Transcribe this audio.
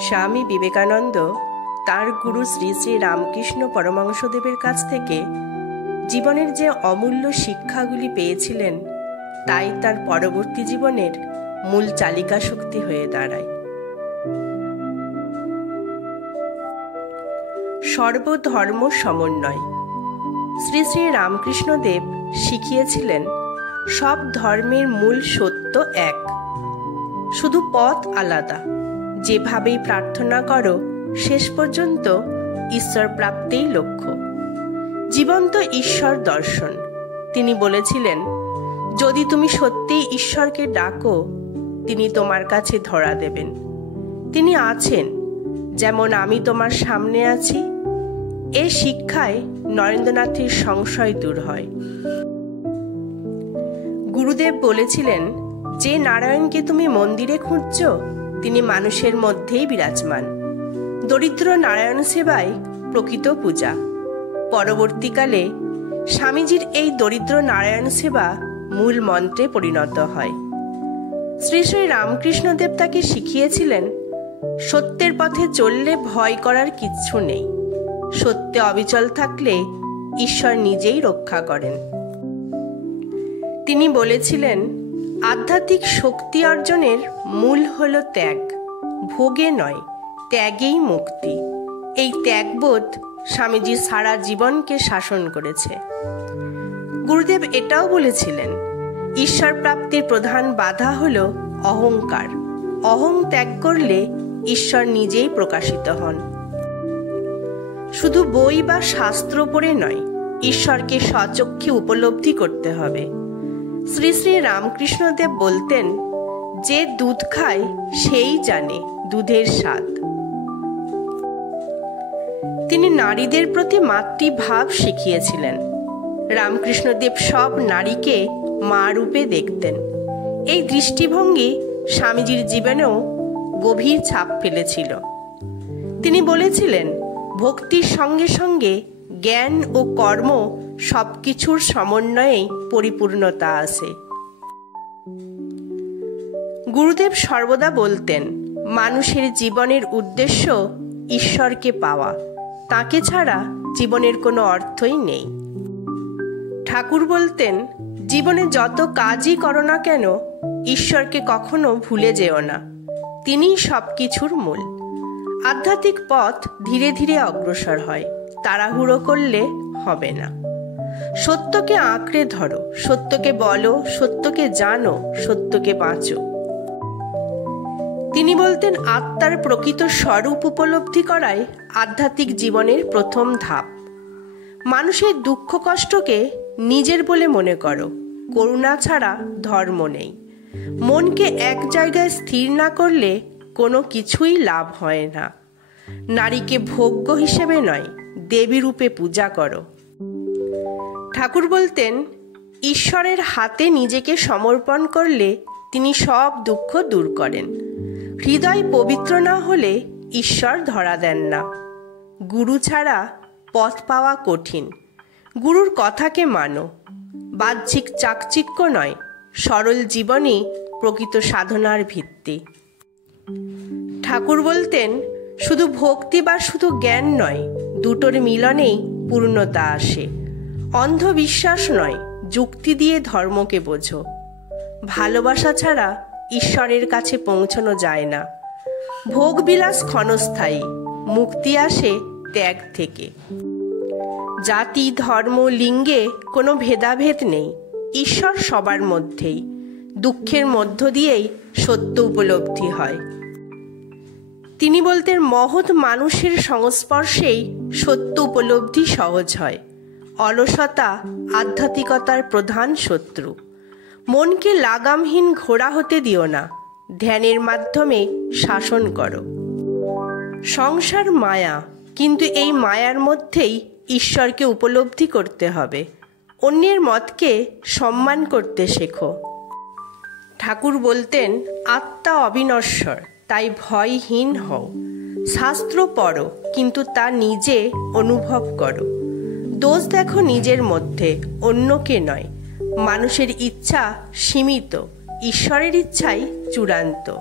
স্বামী বিবেকানন্দ তার গুরু শ্রী শ্রী রামকৃষ্ণ পরমহংসদেবের কাছ থেকে জীবনের যে অমূল্য শিক্ষাগুলি পেয়েছিলেন, তাই তার পরবর্তী জীবনের মূল চালিকা শক্তি হয়ে দাঁড়ায়। সর্বধর্ম সমন্বয়। শ্রী শ্রী রামকৃষ্ণদেব শিখিয়েছিলেন, সব ধর্মের মূল সত্য এক, শুধু পথ আলাদা। যেভাবেই প্রার্থনা করো, শেষ পর্যন্ত ঈশ্বর প্রাপ্তিই লক্ষ্য। জীবন্ত ঈশ্বর দর্শন। তিনি বলেছিলেন, যদি তুমি সত্যিই ঈশ্বরকে ডাকো, তিনি তোমার কাছে ধরা দেবেন। তিনি আছেন, যেমন আমি তোমার সামনে আছি। এ শিক্ষায় নরেন্দ্রনাথের সংশয় দূর হয়। গুরুদেব বলেছিলেন, যে নারায়ণকে তুমি মন্দিরে খুঁজছ, তিনি মানুষের মধ্যেই বিরাজমান। দরিদ্র নারায়ণ সেবাই প্রকৃত পূজা। পরবর্তীকালে স্বামীজির এই দরিদ্র নারায়ণ সেবা মূল মন্ত্রে পরিণত হয়। শ্রী শ্রী রামকৃষ্ণদেব তাকে শিখিয়েছিলেন, সত্যের পথে চললে ভয় করার কিচ্ছু নেই। সত্যে অবিচল থাকলে ঈশ্বর নিজেই রক্ষা করেন। তিনি বলেছিলেন, আধ্যাত্মিক শক্তি অর্জনের মূল হল ত্যাগ। ভোগে নয়, ত্যাগেই মুক্তি। এই ত্যাগবোধ স্বামীজি সারা জীবনকে শাসন করেছে। গুরুদেব এটাও বলেছিলেন, ঈশ্বর প্রাপ্তির প্রধান বাধা হল অহংকার। অহং ত্যাগ করলে ঈশ্বর নিজেই প্রকাশিত হন। শুধু বই বা শাস্ত্র পড়ে নয়, ঈশ্বরকে স্বচক্ষে উপলব্ধি করতে হবে। শ্রী শ্রী রামকৃষ্ণদেব বলতেন, যে দুধ খায় সেই জানে দুধের স্বাদ। তিনি নারীদের প্রতি মাতৃভাব শিখিয়েছিলেন। রামকৃষ্ণদেব সব নারীকে মা রূপে দেখতেন। এই দৃষ্টিভঙ্গি স্বামীজির জীবনেও গভীর ছাপ ফেলেছিল। তিনি বলেছিলেন, ভক্তির সঙ্গে সঙ্গে জ্ঞান ও কর্ম সবকিছুর সমন্বয়েই পরিপূর্ণতা আসে। গুরুদেব সর্বদা বলতেন, মানুষের জীবনের উদ্দেশ্য ঈশ্বরকে পাওয়া। তাকে ছাড়া জীবনের কোনো অর্থই নেই। ঠাকুর বলতেন, জীবনে যত কাজই করো না কেন, ঈশ্বরকে কখনো ভুলে যেও না। তিনিই সবকিছুর মূল। আধ্যাত্মিক পথ ধীরে ধীরে অগ্রসর হয়, তাড়াহুড়ো করলে হবে না। সত্যকে আঁকড়ে ধরো, সত্যকে বলো, সত্যকে জানো, সত্যকে বাঁচো। তিনি বলতেন, আত্মার প্রকৃত স্বরূপ উপলব্ধি করাই আধ্যাত্মিক জীবনের প্রথম ধাপ। মানুষের দুঃখ কষ্টকে নিজের বলে মনে করো। করুণা ছাড়া ধর্ম নেই। মনকে এক জায়গায় স্থির না করলে কোনো কিছুই লাভ হয় না। নারীকে ভোগ্য হিসেবে নয়, দেবী রূপে পূজা করো। ঠাকুর বলতেন, ঈশ্বরের হাতে নিজেকে সমর্পণ করলে তিনি সব দুঃখ দূর করেন। হৃদয় পবিত্র না হলে ঈশ্বর ধরা দেন না। গুরু ছাড়া পথ পাওয়া কঠিন। গুরুর কথাকে মানো। বাহ্যিক চাকচিক্য নয়, সরল জীবনই প্রকৃত সাধনার ভিত্তি। ঠাকুর বলতেন, শুধু ভক্তি বা শুধু জ্ঞান নয়, দুটোর মিলনেই পূর্ণতা আসে। অন্ধবিশ্বাস নয়, যুক্তি দিয়ে ধর্মকে বোঝো। ভালোবাসা ছাড়া ঈশ্বরের কাছে পৌঁছানো যায় না। ভোগবিলাস ক্ষণস্থায়ী, মুক্তি আসে ত্যাগ থেকে। জাতি, ধর্ম, লিঙ্গে কোনো ভেদাভেদ নেই। ঈশ্বর সবার মধ্যেই। দুঃখের মধ্য দিয়েই সত্য উপলব্ধি হয়। তিনি বলতেন, মহৎ মানুষের সংস্পর্শেই সত্য উপলব্ধি সহজ হয়। অলসতা আধ্যাত্মিকতার প্রধান শত্রু। মনকে লাগামহীন ঘোড়া হতে দিও না। ধ্যানের মাধ্যমে শাসন করো। সংসার মায়া, কিন্তু এই মায়ার মধ্যেই ঈশ্বরকে উপলব্ধি করতে হবে। অন্যের মতকে সম্মান করতে শেখো। ঠাকুর বলতেন, আত্মা অবিনশ্বর, তাই ভয়হীন হও। শাস্ত্র পড়ো, কিন্তু তা নিজে অনুভব করো। দোষ দেখো নিজের মধ্যে, অন্যকে নয়। মানুষের ইচ্ছা সীমিত, ঈশ্বরের ইচ্ছাই চূড়ান্ত।